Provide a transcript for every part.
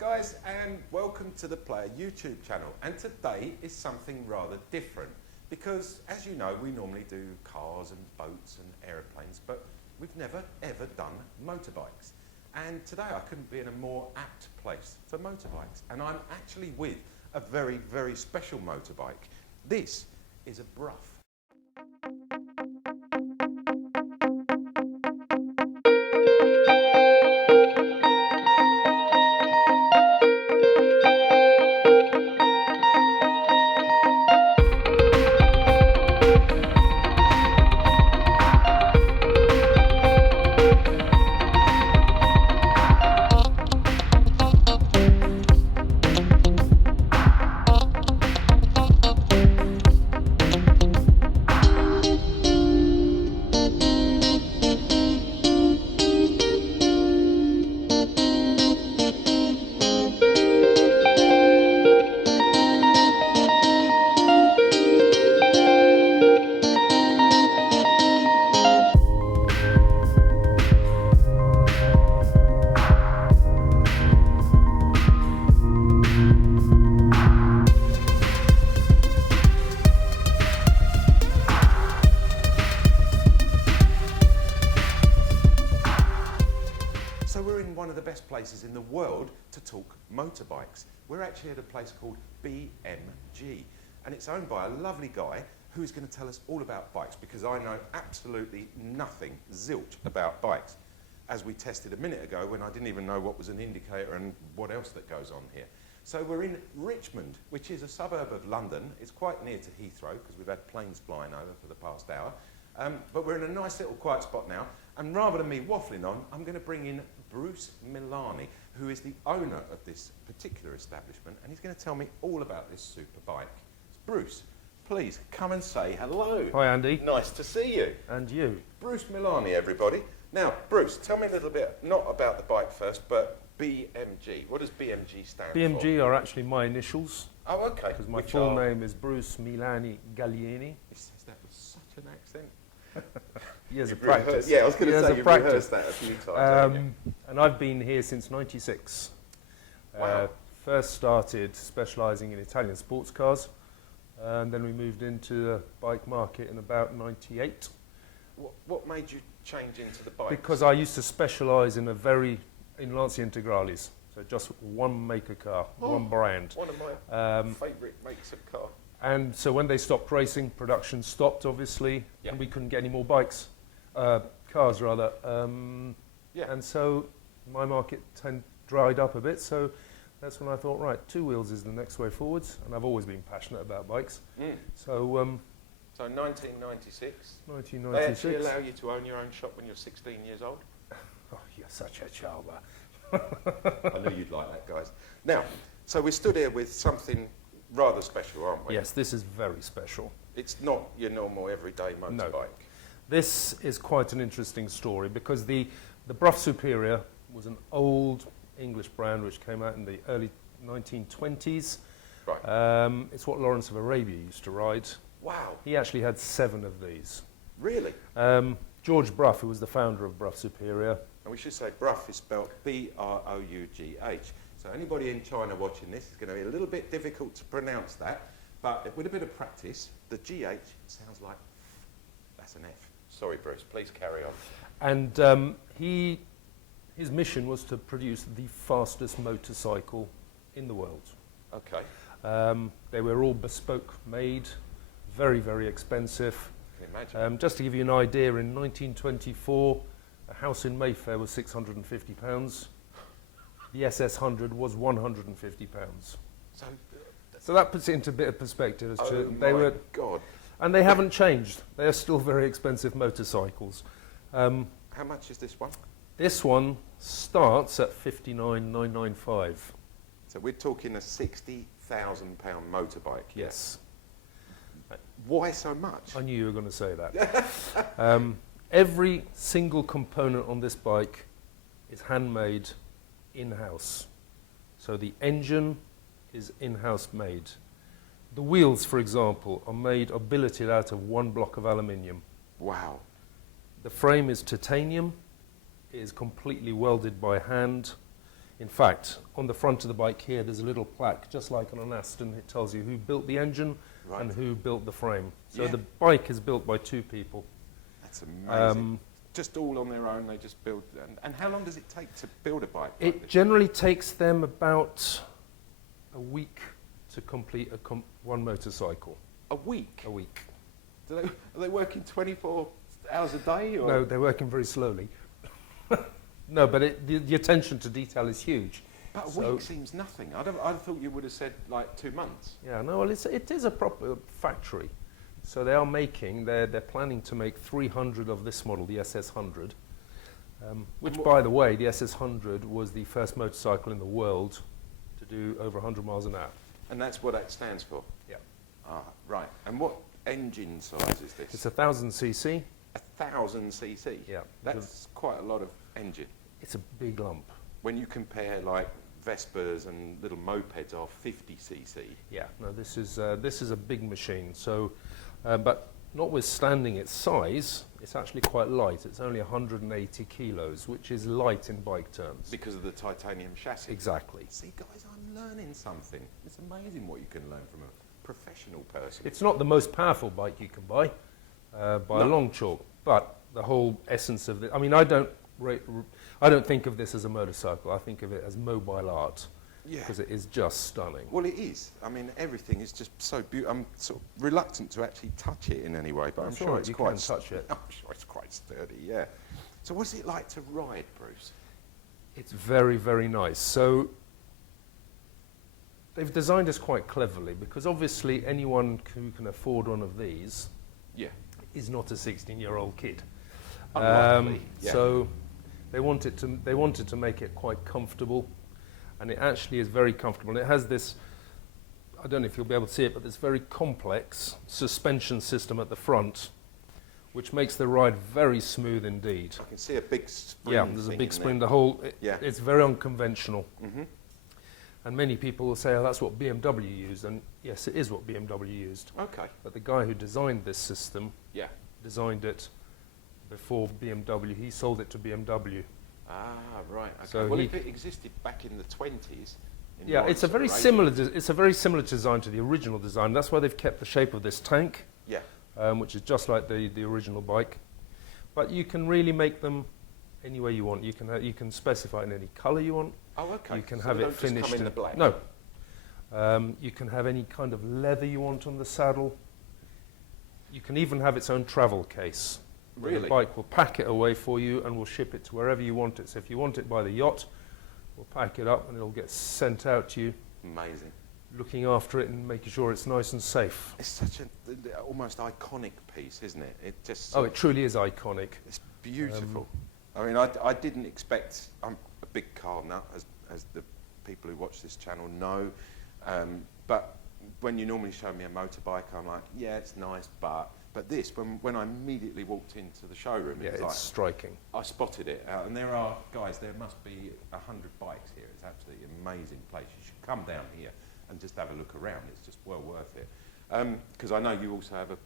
guys, and welcome to the Player YouTube channel. And today is something rather different because, as you know, we normally do cars and boats and aeroplanes, but we've never ever done motorbikes. And today I couldn't be in a more apt place for motorbikes. And I'm actually with a very, very special motorbike. This is a BROUGH. So we're in one of the best places in the world to talk motorbikes. We're actually at a place called BMG, and it's owned by a lovely guy who is going to tell us all about bikes, because I know absolutely nothing, zilch, about bikes, as we tested a minute ago when I didn't even know what was an indicator and what else that goes on here. So we're in Richmond, which is a suburb of London. It's quite near to Heathrow because we've had planes flying over for the past hour. But we're in a nice little quiet spot now, and rather than me waffling on, I'm going to bring in Bruce Milani, who is the owner of this particular establishment, and he's going to tell me all about this super bike. Bruce, please come and say hello. Hi Andy. Nice to see you. And you. Bruce Milani, everybody. Now, Bruce, tell me a little bit, not about the bike first, but BMG. What does BMG stand for? BMG are actually my initials. Oh, okay. Because my full name is Bruce Milani Gallieni. He says that with such an accent. Years of practice. Yeah, I was going to say you've practice. rehearsed that a few times. And I've been here since '96. Wow. First started specialising in Italian sports cars, and then we moved into the bike market in about '98. What made you change into the bike? Because I used to specialise in Lancia Integrales, so just one maker car, one brand. One of my favourite makes of car. And so when they stopped racing, production stopped, obviously, and we couldn't get any more cars rather. And so my market dried up a bit, so that's when I thought, right, two wheels is the next way forwards, and I've always been passionate about bikes. So 1996? 1996. They actually allow you to own your own shop when you're 16 years old? Oh, you're such a child. I knew you'd like that, guys. Now, so we're stood here with something rather special, aren't we? Yes, this is very special. It's not your normal everyday motorbike. No. This is quite an interesting story because the BROUGH Superior was an old English brand which came out in the early 1920s. Right. It's what Laurence of Arabia used to ride. Wow. He actually had 7 of these. Really? George Brough, who was the founder of BROUGH Superior. And we should say BROUGH is spelled B-R-O-U-G-H. So anybody in China watching this is going to be a little bit difficult to pronounce that, but with a bit of practice, the GH sounds like that's an F. Sorry, Bruce, please carry on. And his mission was to produce the fastest motorcycle in the world. Okay. They were all bespoke made, very, very expensive. I can imagine. Just to give you an idea, in 1924, a house in Mayfair was £650. The SS100 was £150. So that puts it into a bit of perspective. God. And they haven't changed. They are still very expensive motorcycles. How much is this one? This one starts at $59,995. So we're talking a £60,000 motorbike. Yes. Why so much? I knew you were going to say that. Every single component on this bike is handmade in-house. So the engine is in-house made. The wheels, for example, are billeted out of one block of aluminium. Wow. The frame is titanium. It is completely welded by hand. In fact, on the front of the bike here, there's a little plaque, just like on an Aston. It tells you who built the engine and who built the frame. So the bike is built by 2 people. That's amazing. Just all on their own, they just build. And how long does it take to build a bike? It generally takes them about a week to complete one motorcycle. A week? A week. Are they working 24 hours a day? Or? No, they're working very slowly. No, but the attention to detail is huge. But a week seems nothing. I'd thought you would have said like 2 months. Yeah, no, well, it is a proper factory. So they are making, they're planning to make 300 of this model, the SS100, which, by the way, the SS100 was the first motorcycle in the world to do over 100 miles an hour. And that's what that stands for? Yeah. Ah, right. And what engine size is this? It's 1,000 cc. 1,000 cc? Yeah. That's quite a lot of engine. It's a big lump. When you compare like Vespas and little mopeds are 50 cc. Yeah, no, this is a big machine. So, but notwithstanding its size, it's actually quite light. It's only 180 kilos, which is light in bike terms. Because of the titanium chassis. Exactly. See, guys, I'm learning something. It's amazing what you can learn from a professional person. It's not the most powerful bike you can buy by a long chalk, but the whole essence of it. I mean, I don't think of this as a motorcycle. I think of it as mobile art. Yeah. Because it is just stunning. Well, it is. I mean, everything is just so beautiful. I'm sort of reluctant to actually touch it in any way, but I'm sure it's quite touch it. I'm sure it's quite sturdy. Yeah. So, what's it like to ride, Bruce? It's very, very nice. So, they've designed this quite cleverly because obviously anyone who can afford one of these, is not a 16-year-old kid. So, they wanted to make it quite comfortable. And it actually is very comfortable. And it has this, I don't know if you'll be able to see it, but this very complex suspension system at the front, which makes the ride very smooth indeed. I can see a big spring. Yeah, there's a big spring. There. It's very unconventional. Mm-hmm. And many people will say, oh, that's what BMW used. And yes, it is what BMW used. Okay. But the guy who designed this system designed it before BMW. He sold it to BMW. Ah, right. Okay. So well, if it existed back in the 20s... it's a very similar design to the original design. That's why they've kept the shape of this tank, which is just like the original bike. But you can really make them any way you want. You can specify in any colour you want. Oh, okay. You can have it finished just come in the black. No. You can have any kind of leather you want on the saddle. You can even have its own travel case. Really? The bike will pack it away for you and will ship it to wherever you want it. So if you want it by the yacht, we'll pack it up and it'll get sent out to you. Amazing. Looking after it and making sure it's nice and safe. It's such an almost iconic piece, isn't it? It just it truly is iconic. It's beautiful. I mean, I didn't expect. I'm a big car nut, as the people who watch this channel know. But when you normally show me a motorbike, I'm like, yeah, it's nice, but this, when I immediately walked into the showroom, it was like, striking. I spotted it, and there must be 100 bikes here. It's absolutely an amazing place. You should come down here and just have a look around. It's just well worth it. Because I know you also have a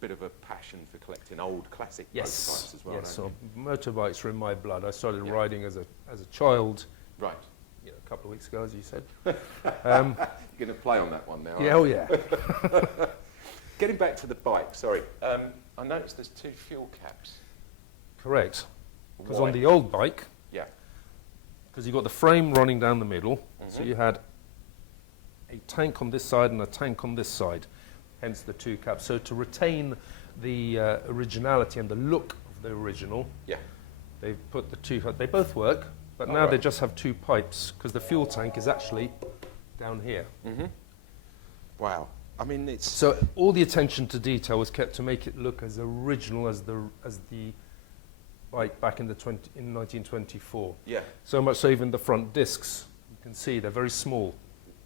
bit of a passion for collecting old classic motorbikes as well. Yes, so motorbikes are in my blood. I started riding as a child. Right. A couple of weeks ago, as you said. You're going to play on that one now. Yeah, yeah. Getting back to the bike, sorry. I noticed there's 2 fuel caps. Correct. Because on the old bike, because you've got the frame running down the middle, so you had a tank on this side and a tank on this side, hence the 2 caps. So to retain the originality and the look of the original, they've put the 2 caps. They both work, but now they just have 2 pipes, because the fuel tank is actually down here. Mm-hmm. Wow. I mean, it's... So all the attention to detail was kept to make it look as original as the bike back in 1924. Yeah. So much so even the front discs, you can see they're very small.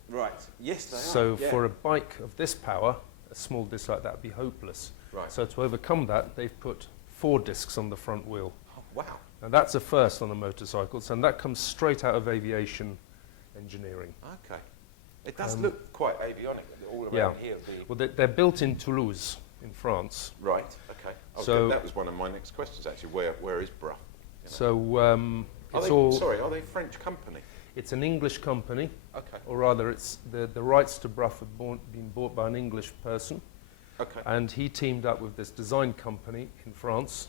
Right. Yes, they are. So for a bike of this power, a small disc like that would be hopeless. Right. So to overcome that, they've put 4 discs on the front wheel. Oh, wow. And that's a first on the motorcycles, and that comes straight out of aviation engineering. Okay. It does look quite avionic all around here. Well, they're built in Toulouse, in France. Right, okay. So that was one of my next questions, actually. Where is BROUGH? So are they a French company? It's an English company, Okay. or rather, it's the rights to BROUGH have been bought by an English person, Okay. and he teamed up with this design company in France,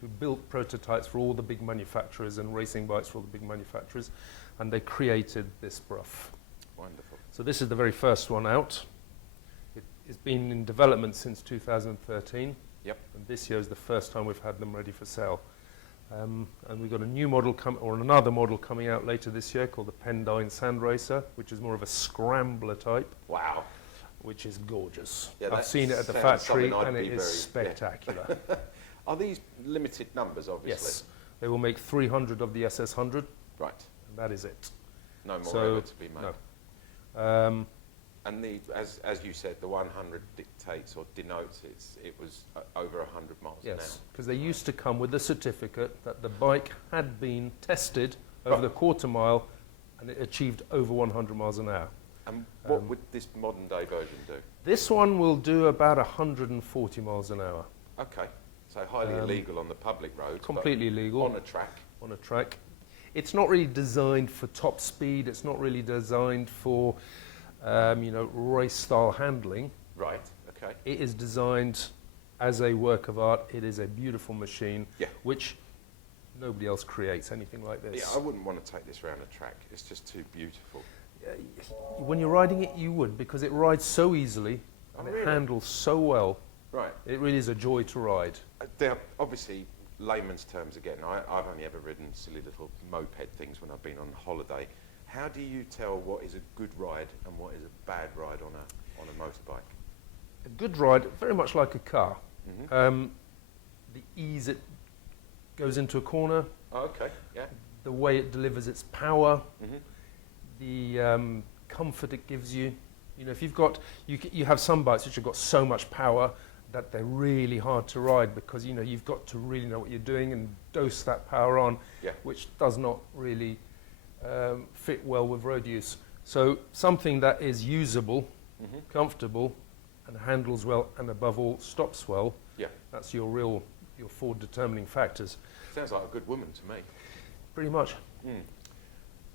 who built prototypes for all the big manufacturers and racing bikes for all the big manufacturers, and they created this BROUGH. Wonderful. So this is the very first one out. It's been in development since 2013. Yep. And this year is the first time we've had them ready for sale. And we've got a new model another model coming out later this year called the Pendine Sand Racer, which is more of a scrambler type. Wow. Which is gorgeous. Yeah, I've seen it at the sounds factory, something I'd and it be is very- spectacular. Are these limited numbers, obviously? Yes. They will make 300 of the SS100, Right. and that is it. No more So, ever to be made. No. And as you said, the 100 dictates or denotes it was over 100 miles an hour. Yes, because they used to come with a certificate that the bike had been tested over the quarter mile, and it achieved over 100 miles an hour. And what would this modern day version do? This one will do about 140 miles an hour. Okay, so highly illegal on the public roads. Completely but legal. on a track. On a track. It's not really designed for top speed. It's not really designed for, race-style handling. Right. Okay. It is designed as a work of art. It is a beautiful machine, which nobody else creates anything like this. Yeah, I wouldn't want to take this around a track. It's just too beautiful. When you're riding it, you would, because it rides so easily and it handles so well. Right. It really is a joy to ride. Now, obviously, layman's terms again, I've only ever ridden silly little moped things when I've been on holiday. How do you tell what is a good ride and what is a bad ride on a motorbike? A good ride, very much like a car. The ease it goes into a corner, Oh, okay, yeah. the way it delivers its power, the comfort it gives you. You know, if you've got, you have some bikes which have got so much power that they're really hard to ride because, you know, you've got to really know what you're doing and dose that power on, which does not really fit well with road use. So something that is usable, comfortable, and handles well, and above all, stops well, that's your four determining factors. Sounds like a good woman to me. Pretty much.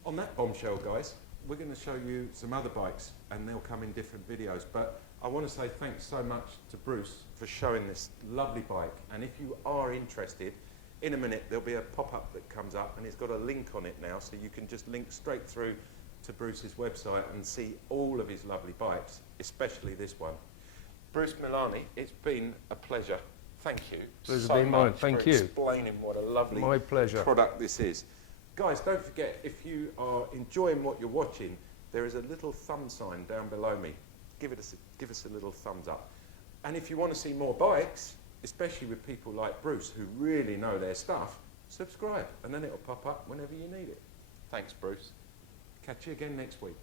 On that bombshell, guys, we're going to show you some other bikes, and they'll come in different videos. But I want to say thanks so much to Bruce for showing this lovely bike. And if you are interested, in a minute there'll be a pop-up that comes up, and it's got a link on it now, so you can just link straight through to Bruce's website and see all of his lovely bikes, especially this one. Bruce Milani, it's been a pleasure. Thank you Pleasure's so been mine. much Thank for you. explaining what a lovely My pleasure. product this is. Guys, don't forget, if you are enjoying what you're watching, there is a little thumb sign down below me. Give us a little thumbs up. And if you want to see more bikes, especially with people like Bruce who really know their stuff, subscribe and then it'll pop up whenever you need it. Thanks, Bruce. Catch you again next week.